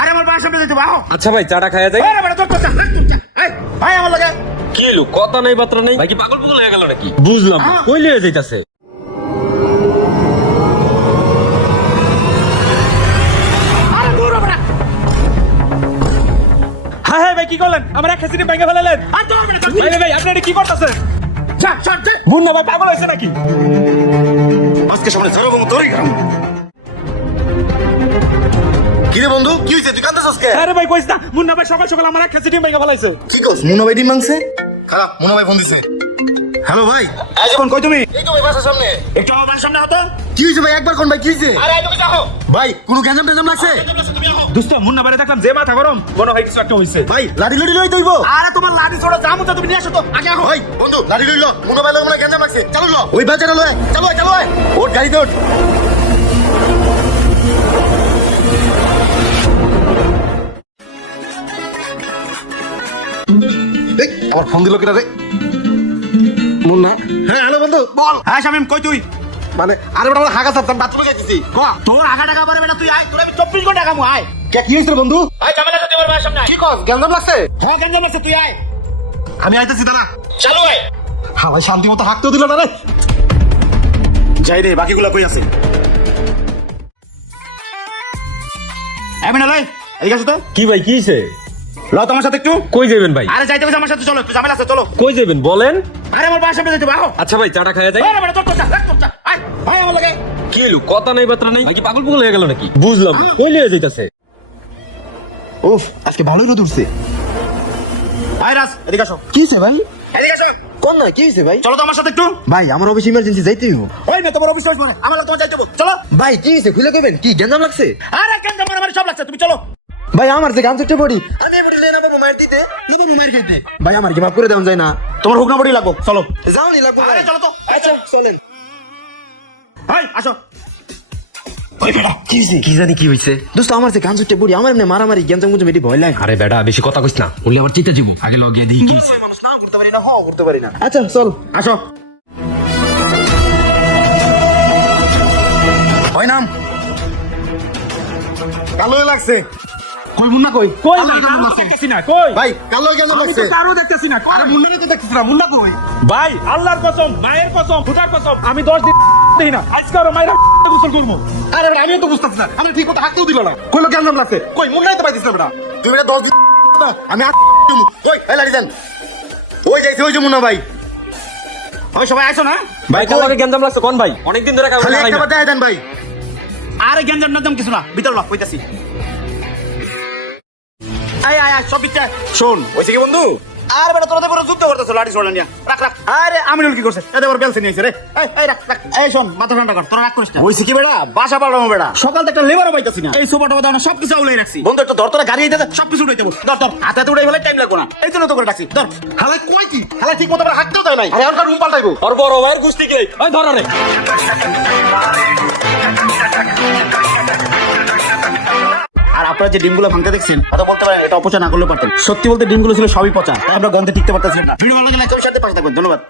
আরে আমার বাসার সামনে যেতে বাও। আচ্ছা ভাই চাটা খাইয়া যাই। আরে বেটা তোর কথা এই ভাই আমার লাগে কি এলো কথা নাই বাত্রা নাই ভাই কি পাগল পাগল হয়ে গেল নাকি? বুঝলাম না। কই লিয়ে যাইতাছে? আরে দূর বেটা। হ্যাঁ হ্যাঁ ভাই কি করলেন? আমার এক খেসিনি ভেঙে ফেলালেন। আর দূর বেটা। ভাই ভাই আপনি এটা কি করতেছেন? ছাড় ছাড় দে। মুন্না ভাই পাগল হয়েছে নাকি? আজকে সামনে ধরো বন্ধু ধরেই গেলাম। কি রে বন্ধু কি হইছে তুই কাঁদতেছস আজকে? আরে ভাই কইছ না মুন্না ভাই সকাল সকাল আমার এক খেসিনি ভেঙে ফেলাইছে। কি কস মুনা ভাই ডিম মাংসে? খারাপ মুনা ভাই ফোন দিছে। হ্যালো ভাই এই জীবন কই তুমি? এই তো ভাই বাসার সামনে। একটু আমার বাসার সামনে হতো। কি হইছে ভাই একবার কোন ভাই কি হইছে? আরে তুমি যাও ভাই কোন গ্যাঞ্জাম টেঞ্জাম লাগছে? দোস্ত মুন্না ভাই দেখলাম যে মাথা গরম মনে হয় কিছু একটা হইছে। ভাই লাঠি লড়ি লই দইবো। আরে তোমার লাঠি ছোড়া জামু তো তুমি নিয়ে আসো তো আগে আহো। ভাই বন্ধু লাঠি লই লো মুনা ভাই লাগা গ্যাঞ্জাম লাগছে চলো লো ওই বাজারে লয় চলো চলো ওঠ গাড়িতে ওঠ। আমার ফোন দিল কিনা রে মুন্না? হ্যাঁ হ্যালো বন্ধু বল। হ্যাঁ শামিম কই তুই? মানে আরে বেটা হাগা সাবধান বাথরুমে যাইতেছি। ক তোর আগা টাকা পারে বেটা তুই আয় তোর আমি 24 ঘন্টা কামু আয়। কে কি হইছে বন্ধু? আয় ঝামেলা আছে তোমার বাসার সামনে। কি কস গ্যাঞ্জাম লাগছে? হ্যাঁ গ্যাঞ্জাম লাগছে তুই আয়। আমি আইতেছি দাঁড়া। চালু আয়। হ্যাঁ ভাই শান্তি মতো হাঁকতেও দিল না রে। যাই রে বাকিগুলা কই আছে? আমি না লই এদিকে আসো তো। কি ভাই কি হইছে? ল তোমার সাথে একটু। কই যাবেন ভাই? আরে যাইতে হবে আমার সাথে চলো একটু ঝামেলা আছে চলো। কই যাবেন বলেন? আরে আমার বাসার সামনে যেতে বাও। আচ্ছা ভাই চাটা খাইয়া যাই। আরে বেটা তোর কথা তোর চা আয় আয় আমার লাগে। কি এলো কথা নাই বাত্রা নাই ভাই কি পাগল পাগল হয়ে গেল নাকি? বুঝলাম না। কই লিয়ে যাইতাছে? উফ আজকে ভালোই রোদ উঠছে। আয় রাজ এদিকে আসো। কি হইছে ভাই? এদিকে আসো। কোন না কি হইছে ভাই? চলো তো আমার সাথে একটু। ভাই আমার অফিস ইমার্জেন্সি যাইতে হইব। ওই না তোমার অফিস পরে আমার তোমার যাইতে হবে চলো। ভাই কি হইছে খুলে কইবেন কি গ্যাঞ্জাম লাগছে? আরে গ্যাঞ্জাম আমার সব লাগছে তুমি চলো। ভাই আমার যে গান চুটে পড়ি আমি বড়ি লেনা বাবু মার দিতে নবু মার খাইতে। ভাই আমার কি মাফ করে দেন যায় না? তোমার হুকনা বড়ি লাগবো চলো। যাও নি লাগবো। আরে চলো তো। আচ্ছা চলেন। হাই আসো। ওই বেটা কি হইছে? কি জানি কি হইছে? দোস্ত আমার যে গান চুটে পড়ি আমার এমনি মারামারি গ্যাঞ্জাম গুঞ্জাম এটি ভয় লাগে। আরে বেটা বেশি কথা কইছ না বললে আবার চিতে যাবো আগে লগিয়ে দিই কি হইছে? মানুষ না করতে পারি না হ করতে পারি না। আচ্ছা চল আসো। ওই নাম কালো লাগছে। কই মুন্না কই? কই কালো না কেন লাগছে? দেখতেছি না কই ভাই কালো কেন আমি লাগছে? তো কারো দেখতেছি না কই? আরে মুন্নাকে তো দেখছিস না মুন্না কই? ভাই আল্লাহর কসম মায়ের কসম খুদার কসম আমি 10 দিন দেখি না আজকে আর মায়ের গোসল করব। আরে বেটা আমিও তো বুঝতাছি না আমি ঠিক মতো হাঁটতেও দিল না। কইলো কেন লাগছে? কই মুন্নাই তো পাইছিস না বেটা। তুই বেটা 10 দিন দাও আমি কই এই লাড়ি দেন। ওই যাইছে ওই যে মুন্না ভাই। ওই সবাই আইছো না? ভাই কালকে গেঞ্জাম লাগছে কোন ভাই? অনেকদিন ধরে কাউকে খালি খাই একটা না। কথা দেন ভাই। আরে গেঞ্জাম না কিছু না ভিতর না কইতাছি। আয় আয় আয় সব বিচ্ছা শুন হইছে কি বন্ধু? আর বেটা তোরা তো পুরো যুদ্ধ করতেছ লাঠি ছোড়া নিয়া রাখ রাখ। আরে আমিনুল কি করছে? এতে বড় বেলসে নিয়েছে রে। এই এই রাখ রাখ। এই শোন মাথা ঠান্ডা কর তোরা রাখ করিস না। হইছে কি বেটা বাসা পাড়ামো বেটা সকাল থেকে একটা লেবারও পাইতাছি না। এই সোফাটা দাও না সব কিছু উলাই রাখছি। বন্ধু একটু ধর তোরা গাড়ি আইতে সব কিছু উঠাইতে ধর ধর হাতে হাতে উড়াই ফেলে টাইম লাগবে না। এই জন্য তো করে রাখছি ধর। হালাই কই কি? হালাই ঠিক মতো হাঁটতেও দেয় নাই। আরে আর রুম পাল্টাইবো। আর বড় ভাইয়ের গুষ্টি কে? ওই ধর রে। আর আপনারা যে ডিমগুলো ভাঙতে দেখছেন কথা বলতে পারেন এটা অপচয় না করলে পারতেন। সত্যি বলতে ডিমগুলো ছিল সবই পচা তাই আমরা গন্ধে টিকতে পারতেছিলাম না। ভিডিও ভালো লাগলে লাইক কমেন্ট শেয়ার পাশে থাকবেন ধন্যবাদ।